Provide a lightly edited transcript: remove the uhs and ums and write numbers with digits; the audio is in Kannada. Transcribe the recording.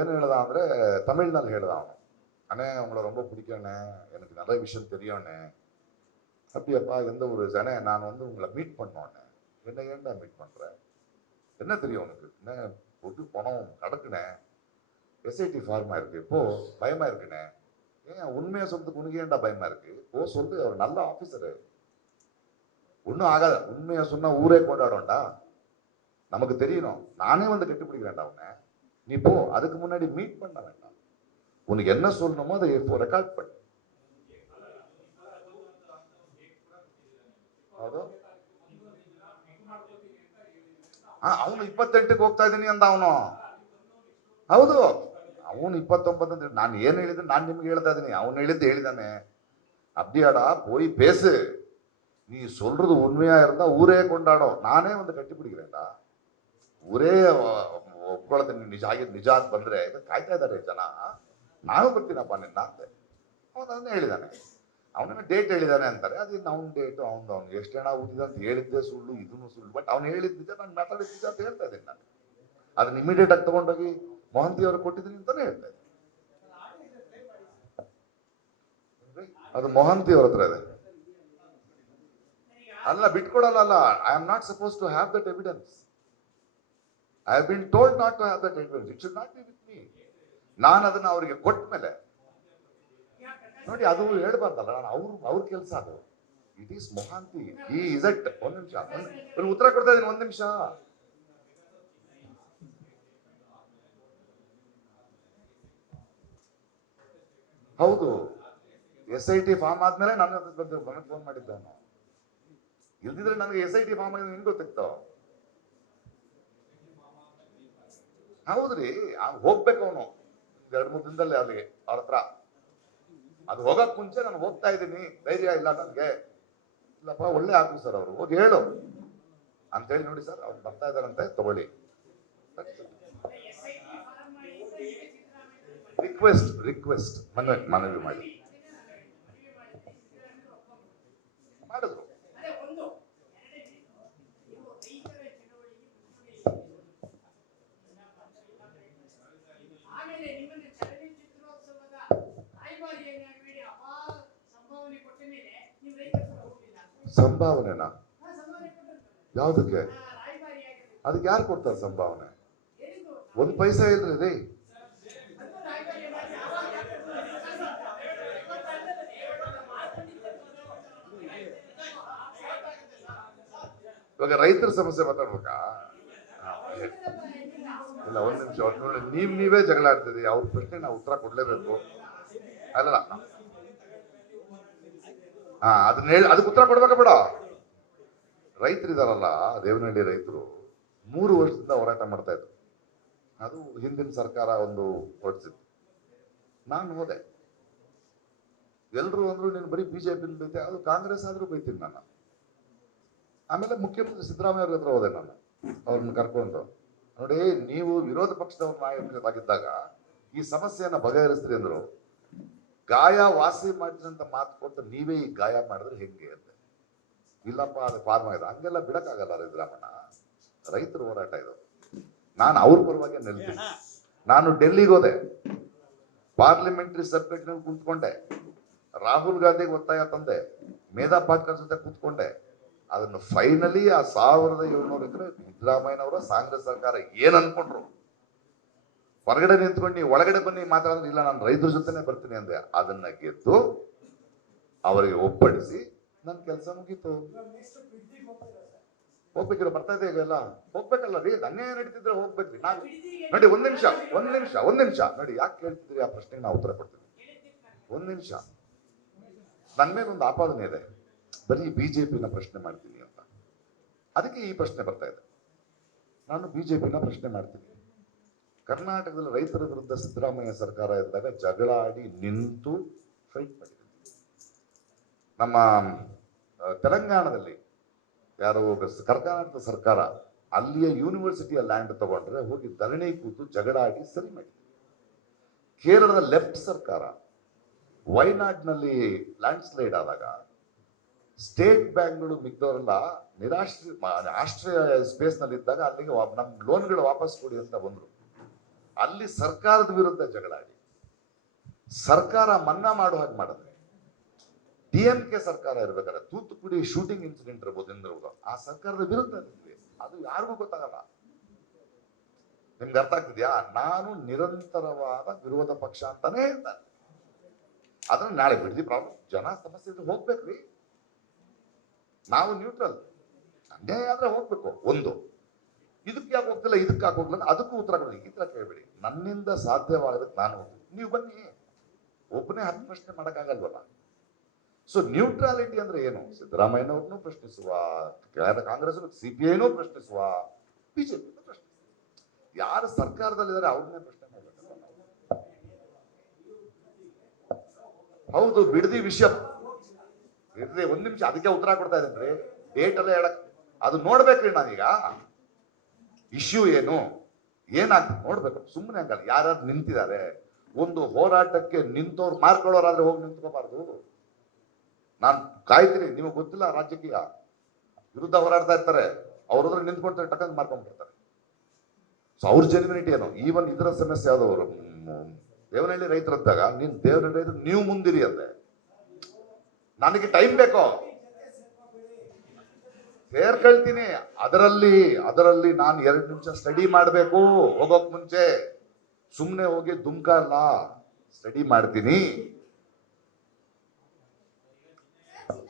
ಏನು ಹೇಳ್ದ ಅಂದರೆ ತಮಿಳ್ನಲ್ಲಿ ಹೇಳ್ದ ಅವನು, அண்ணே உங்களை ரொம்ப பிடிக்கண்ணே, எனக்கு நிறைய விஷயம் தெரியும்ண்ணே. அப்படியாப்பா, எந்த ஊர் அண்ணே? நான் வந்து உங்களை மீட் பண்ணோன்னே. என்ன ஏன்டா மீட் பண்ணுறேன்? என்ன தெரியும் உனக்கு? என்ன பொது பணம் கிடக்குண்ணே, எஸ்ஐடி ஃபார்மா இருக்கு, இப்போ பயமா இருக்குண்ணே. ஏன் உண்மையை சொல்றதுக்கு உனக்கு ஏன்டா பயமா இருக்கு? ஓ சொல்லு, அவர் நல்ல ஆஃபீஸரு, ஒன்றும் ஆகாத. உண்மையை சொன்னா ஊரே கொண்டாடும்டா, நமக்கு தெரியணும். நானே வந்து கட்டுப்பிடிக்கிறேன்டா உன்னை, நீ போ. அதுக்கு முன்னாடி மீட் பண்ண வேண்டாம். உனக்கு என்ன சொல்லணுமோ அதை இப்போ ரெக்கார்ட் பண்ணு. ಅವನು 28ಕ್ಕೆ ಹೋಗ್ತಾ ಇದ್ದೀನಿ ಅಂದ ಅವನು. ಹೌದು, ಅವನು 29 ಅಂದ್ರೆ ನಾನು ಏನು ಹೇಳಿದ್ರೆ ನಾನು ನಿಮ್ಗೆ ಹೇಳ್ತಾ ಇದ್ದೀನಿ, ಅವನು ಹೇಳಿದ್ದು ಹೇಳಿದಾನೆ. அப்படியாடா போய் பேசு, நீ சொல்றது உண்மையா இருந்தா ஊரே கொண்டாடும். ನಾನೇ ಒಂದು ಕಟ್ಟಿ ಬಿಡಿக்கிறேன்டಾ, ಊರೇ ಒಪ್ಕೊಳ್ತೀನಿ ನಿಜ ಆಗಿದ್ದು. ನಿಜ ಅಂತ ಬಂದ್ರೆ ಕಾಯ್ತಾ ಇದ್ದಾರೆ ಜನ, ನಾನು ಬರ್ತೀನಪ್ಪ ನಿನ್ನ ಅಂತೆ. ಅವನು ಅದನ್ನೇ ಹೇಳಿದಾನೆ. ಅವನ ಡೇಟ್ ಹೇಳಿದಾನೆ ಅಂತಾರೆ, ಅದು ಅವ್ನ ಡೇಟು ಅವ್ನು ಎಷ್ಟು ಹಣ ಊದಿದ ಅಂತ ಹೇಳಿದ್ದೆ ಸುಳ್ಳು, ಇದನ್ನು ಸುಳ್ಳು. ಬಟ್ ಅವ್ನು ಹೇಳಿದ ನಿಜ, ನಾನು ಮಾತಾಡಿದ ನಿಜ ಅಂತ ಹೇಳ್ತಾ ಇದ್ದೀನಿ ನಾನು. ಅದನ್ನ ಇಮಿಡಿಯೇಟ್ ಆಗಿ ತಗೊಂಡೋಗಿ ಮೊಹಂತಿ ಅವ್ರಿಗೆ ಕೊಟ್ಟಿದ್ದೀನಿ ಅಂತಾನೆ ಹೇಳ್ತಾ ಇದ್ದೀನಿ. ಅದು ಮೊಹಂತಿ ಅವ್ರ ಹತ್ರ ಇದೆ. ಅಲ್ಲ, ಬಿಟ್ಕೊಡಲ್ಲ. I am not suppose to have that evidence. I have been told not to have that evidence. It should not be with me. ನಾನು ಅದನ್ನ ಅವರಿಗೆ ಕೊಟ್ಟ ಮೇಲೆ ನೋಡಿ, ಅದು ಹೇಳ್ಬಾರ್ದಲ್ಲ, ನಾನು ಅವ್ರ ಕೆಲಸ ಅದು. ಇಟ್ ಈಸ್ ಮೊಹಾಂತಿ, ಈ ಇಸ್ ಇಟ್. ಒಂದ್ ನಿಮಿಷ, ಉತ್ತರ ಕೊಡ್ತಾ ಇದೀನಿ, ಒಂದ್ ನಿಮಿಷ. ಹೌದು, SIT ಫಾರ್ಮ್ ಆದ್ಮೇಲೆ ನನಗೆ ಫೋನ್ ಮಾಡಿದ್ದ ಅವನು. ಇಲ್ದಿದ್ರೆ ನನಗೆ SIT ಫಾರ್ಮ್ ಆಗಿದೆ ನಿಂಗೆ ಗೊತ್ತಿತ್ತು. ಹೌದ್ರಿ, ಹೋಗ್ಬೇಕು ಅವನು 2-3 ದಿನದಲ್ಲಿ ಅಲ್ಲಿಗೆ ಅವ್ರ ಹತ್ರ. ಅದು ಹೋಗಕ್ ಮುಂಚೆ ನಾನು ಹೋಗ್ತಾ ಇದ್ದೀನಿ, ಧೈರ್ಯ ಇಲ್ಲ ನನಗೆ. ಇಲ್ಲಪ್ಪ, ಒಳ್ಳೆ ಆಫೀಸರ್ ಅವರು, ಹೋಗಿ ಹೇಳು ಅಂತ ಹೇಳಿ. ನೋಡಿ ಸರ್, ಅವ್ರು ಬರ್ತಾ ಇದಾರಂತೆ, ತಗೊಳ್ಳಿ. ರಿಕ್ವೆಸ್ಟ್ ಮನವಿ ಮಾಡಿ ಮಾಡಿದ್ರು. ಸಂಭಾವನೆನಾ? ಯಾವ್ದಕ್ಕೆ? ಅದಕ್ಕೆ ಯಾರು ಕೊಡ್ತಾರೆ ಸಂಭಾವನೆ? 1 ಪೈಸಾ ಇಲ್ರಿ ರೀ. ಇವಾಗ ರೈತರ ಸಮಸ್ಯೆ ಮಾತಾಡ್ಬೇಕಾ? ಇಲ್ಲ, 1 ನಿಮಿಷ. ನೋಡಿ, ನೀವೇ ಜಗಳ ಆಡ್ತೀರಿ. ಅವ್ರ ಪ್ರಶ್ನೆ ನಾವು ಉತ್ತರ ಕೊಡ್ಲೇಬೇಕು. ಅಲ್ಲ, ಅದನ್ನ ಹೇಳಿ ಅದಕ್ಕೆ ಉತ್ತರ ಕೊಡ್ಬೇಕ ಬೇಡ? ರೈತರಿದಾರಲ್ಲ, ದೇವನಹಳ್ಳಿ ರೈತರು 3 ವರ್ಷದಿಂದ ಹೋರಾಟ ಮಾಡ್ತಾ ಇದ್ರು. ಅದು ಹಿಂದಿನ ಸರ್ಕಾರ ಒಂದು ಹೊರಡಿಸಿತ್ತು. ನಾನು ಹೋದೆ. ಎಲ್ರು ಅಂದ್ರು ನೀನು ಬರೀ ಬಿಜೆಪಿ ಬೈತೆ, ಅದು ಕಾಂಗ್ರೆಸ್ ಆದ್ರೂ ಬೈತೀನಿ ನಾನು. ಆಮೇಲೆ ಮುಖ್ಯಮಂತ್ರಿ ಸಿದ್ದರಾಮಯ್ಯ ಅವ್ರ ಹತ್ರ ಹೋದೆ ನಾನು, ಅವ್ರನ್ನ ಕರ್ಕೊಂಡು. ನೋಡಿ, ನೀವು ವಿರೋಧ ಪಕ್ಷದವ್ರ ನಾಯಕರಾಗಿದ್ದಾಗ ಈ ಸಮಸ್ಯೆಯನ್ನ ಬಗೆಹರಿಸ್ತೀರಿ ಅಂದ್ರು. ಗಾಯ ವಾಸಿ ಮಾಡಿದಂತ ಮಾತು ಕೊಟ್ಟು ನೀವೇ ಈ ಗಾಯ ಮಾಡಿದ್ರೆ ಹೆಂಗೆ ಅಂತ. ಇಲ್ಲಪ್ಪ, ಅದು ಫಾರ್ಮ್ ಆಗಿದೆ, ಹಂಗೆಲ್ಲ ಬಿಡಕ್ಕಾಗಲ್ಲ ಸಿದ್ದರಾಮಣ್ಣ. ರೈತರ ಹೋರಾಟ ಇದು. ನಾನು ಅವ್ರ ಪರವಾಗಿ ನಿಲ್ತೀನಿ. ನಾನು ಡೆಲ್ಲಿಗೆ ಹೋದೆ, ಪಾರ್ಲಿಮೆಂಟರಿ ಸಬ್ಜೆಕ್ಟ್ ನಲ್ಲಿ ಕುಂತ್ಕೊಂಡೆ, ರಾಹುಲ್ ಗಾಂಧಿಗೆ ಒತ್ತಾಯ ತಂದೆ, ಮೇಧಾ ಪಾಟ್ಕರ್ ಜೊತೆ ಕೂತ್ಕೊಂಡೆ. ಅದನ್ನು ಫೈನಲಿ ಆ 1700 ಎಕರೆ ಸಿದ್ದರಾಮಯ್ಯನವರ ಕಾಂಗ್ರೆಸ್ ಸರ್ಕಾರ ಏನ್ ಅನ್ಕೊಂಡ್ರು, ಹೊರಗಡೆ ನಿಂತ್ಕೊಂಡು ನೀವು ಒಳಗಡೆ ಬನ್ನಿ ಮಾತಾಡಿದ್ರೆ, ಇಲ್ಲ ನಾನು ರೈತರ ಜೊತೆನೆ ಬರ್ತೀನಿ ಅಂದೆ. ಅದನ್ನ ಗೆದ್ದು ಅವರಿಗೆ ಒಪ್ಪಡಿಸಿ ನನ್ನ ಕೆಲಸ ಮುಗೀತು. ಹೋಗ್ಬೇಕಿರೋ ಬರ್ತಾ ಇದೆ, ಈಗೆಲ್ಲ ಹೋಗ್ಬೇಕಲ್ಲ ರೀ. ಅನ್ಯಾಯ ನಡೀತಿದ್ರೆ ಹೋಗ್ಬೇಕ್ರಿ. ನಾನು ನೋಡಿ, ಒಂದ್ ನಿಮಿಷ ನೋಡಿ, ಯಾಕೆ ಕೇಳ್ತಿದ್ರಿ ಆ ಪ್ರಶ್ನೆಗೆ ನಾವು ಉತ್ತರ ಕೊಡ್ತೀನಿ. 1 ನಿಮಿಷ. ನನ್ನ ಮೇಲೆ ಒಂದು ಆಪಾದನೆ ಇದೆ, ಬರೀ ಬಿಜೆಪಿನ ಪ್ರಶ್ನೆ ಮಾಡ್ತೀನಿ ಅಂತ. ಅದಕ್ಕೆ ಈ ಪ್ರಶ್ನೆ ಬರ್ತಾ ಇದೆ. ನಾನು ಬಿಜೆಪಿನ ಪ್ರಶ್ನೆ ಮಾಡ್ತೀನಿ. ಕರ್ನಾಟಕದಲ್ಲಿ ರೈತರ ವಿರುದ್ಧ ಸಿದ್ದರಾಮಯ್ಯ ಸರ್ಕಾರ ಇದ್ದಾಗ ಜಗಳ ಆಡಿ ನಿಂತು ಫೈಟ್ ಮಾಡಿದೆ. ನಮ್ಮ ತೆಲಂಗಾಣದಲ್ಲಿ ಯಾರು ಕರ್ನಾಟಕದ ಸರ್ಕಾರ ಅಲ್ಲಿಯ ಯೂನಿವರ್ಸಿಟಿಯ ಲ್ಯಾಂಡ್ ತಗೊಂಡ್ರೆ ಹೋಗಿ ಧರಣಿ ಕೂತು ಜಗಳ ಆಡಿ ಸರಿ ಮಾಡಿದೆ. ಕೇರಳದ ಲೆಫ್ಟ್ ಸರ್ಕಾರ ವೈನಾಡ್ನಲ್ಲಿ ಲ್ಯಾಂಡ್ ಸ್ಲೈಡ್ ಆದಾಗ ಸ್ಟೇಟ್ ಬ್ಯಾಂಕ್ಗಳು ಮಿಕ್ದವರೆಲ್ಲ ಆಶ್ರಯ ಸ್ಪೇಸ್ ನಲ್ಲಿ ಇದ್ದಾಗ ಅಲ್ಲಿಗೆ ನಮ್ಮ ಲೋನ್ಗಳು ವಾಪಸ್ ಕೊಡಿ ಅಂತ ಬಂದ್ರು. ಅಲ್ಲಿ ಸರ್ಕಾರದ ವಿರುದ್ಧ ಜಗಳಾಡಿ ಸರ್ಕಾರ ಮನ್ನಾ ಮಾಡೋ ಹಾಗೆ ಮಾಡಿದ್ರೆ, DMK ಸರ್ಕಾರ ಇರ್ಬೇಕಾದ್ರೆ ತೂತುಕುಡಿ ಶೂಟಿಂಗ್ ಇನ್ಸಿಡೆಂಟ್ ಇರ್ಬೋದು, ಆ ಸರ್ಕಾರದ ವಿರುದ್ಧ ನಿಂತ್ವಿ. ಅದು ಯಾರಿಗೂ ಗೊತ್ತಾಗಲ್ಲ. ನಿಮ್ಗೆ ಅರ್ಥ ಆಗ್ತಿದ್ಯಾ? ನಾನು ನಿರಂತರವಾದ ವಿರೋಧ ಪಕ್ಷ ಅಂತಾನೆ ಹೇಳ್ತಾನೆ. ಅದನ್ನ ನಾಳೆ ಬಿಡದಿ ಪ್ರಾಬ್ಲಮ್ ಜನ ಸಮಸ್ಯೆ ಇದ್ರೆ ಹೋಗ್ಬೇಕ್ರಿ. ನಾವು ನ್ಯೂಟ್ರಲ್, ಅನ್ಯಾಯ ಆದ್ರೆ ಹೋಗ್ಬೇಕು. ಒಂದು ಇದಕ್ಕೆ ಯಾಕೆ ಹೋಗ್ತಿಲ್ಲ, ಇದಕ್ಕೆ ಯಾಕೆ ಹೋಗ್ಲಿಲ್ಲ, ಅದಕ್ಕೂ ಉತ್ತರ ಕೊಡಿ. ಈ ತರ ಕೇಳಬೇಡಿ. ನನ್ನಿಂದ ಸಾಧ್ಯವಾಗದಕ್ಕೆ ನಾನು ಹೋಗ್ತೀನಿ, ನೀವು ಬನ್ನಿ. ಒಬ್ಬನೇ 10 ಪ್ರಶ್ನೆ ಮಾಡಕ್ಕಾಗಲ್ವಲ್ಲ. ಸೊ ನ್ಯೂಟ್ರಾಲಿಟಿ ಅಂದ್ರೆ ಏನು? ಸಿದ್ದರಾಮಯ್ಯನವ್ರನ್ನೂ ಪ್ರಶ್ನಿಸುವ, ಕಾಂಗ್ರೆಸ್ CPIನೂ ಪ್ರಶ್ನಿಸುವ, ಬಿಜೆಪಿ ಪ್ರಶ್ನಿಸುವ. ಯಾರು ಸರ್ಕಾರದಲ್ಲಿದ್ದಾರೆ ಅವ್ರನ್ನೇ ಪ್ರಶ್ನೆ ಮಾಡ್ಬೇಕಲ್ಲ ನಾವು. ಹೌದು, ಬಿಡದಿ ವಿಷಯ ಇರ್ರಿ, 1 ನಿಮಿಷ, ಅದಕ್ಕೆ ಉತ್ತರ ಕೊಡ್ತಾ ಇದ್ದೇನೆ. ಡೇಟ್ ಎಲ್ಲ ಹೇಳಕ್ ಅದು ನೋಡ್ಬೇಕ್ರಿ. ನಾವೀಗ ಇಶ್ಯೂ ಏನು ಏನಾಗ್ತದೆ ನೋಡ್ಬೇಕು. ಸುಮ್ಮನೆ ಹಂಗಲ್ಲ. ಯಾರು ನಿಂತಿದ್ದಾರೆ, ಒಂದು ಹೋರಾಟಕ್ಕೆ ನಿಂತವ್ರು ಮಾರ್ಕೊಳ್ಳೋರಾದ್ರೆ ಹೋಗಿ ನಿಂತ್ಕೋಬಾರ್ದು. ನಾನು ಕಾಯ್ತೀನಿ. ನಿಮಗೆ ಗೊತ್ತಿಲ್ಲ, ರಾಜಕೀಯ ವಿರುದ್ಧ ಹೋರಾಡ್ತಾ ಇರ್ತಾರೆ, ಅವ್ರದ್ರ ನಿಂತ್ಕೊಳ್ತಾರೆ, ಟಕ್ಕಂತ ಮಾರ್ಕೊಂಡ್ಬಿಡ್ತಾರೆ. ಸೊ ಅವ್ರ ಜೆನ್ಯೂನಿಟಿ ಏನು? ಈವನ್ ಇದರ ಸಮಸ್ಯೆ ಯಾವ್ದವರು ದೇವನಹಳ್ಳಿ ರೈತರದ್ದಾಗ, ನೀನ್ ದೇವನಹಳ್ಳಿ ರೈತರು ನೀವು ಮುಂದಿರಿ ಅಂದೆ. ನನಗೆ ಟೈಮ್ ಬೇಕೋ, ಸೇರ್ಕೊಳ್ತೀನಿ. ಅದರಲ್ಲಿ ನಾನು 2 ನಿಮಿಷ ಸ್ಟಡಿ ಮಾಡಬೇಕು ಹೋಗೋಕ್ ಮುಂಚೆ. ಸುಮ್ಮನೆ ಹೋಗಿ ದುಮ್ಕ ಅಲ್ಲ, ಸ್ಟಡಿ ಮಾಡ್ತೀನಿ.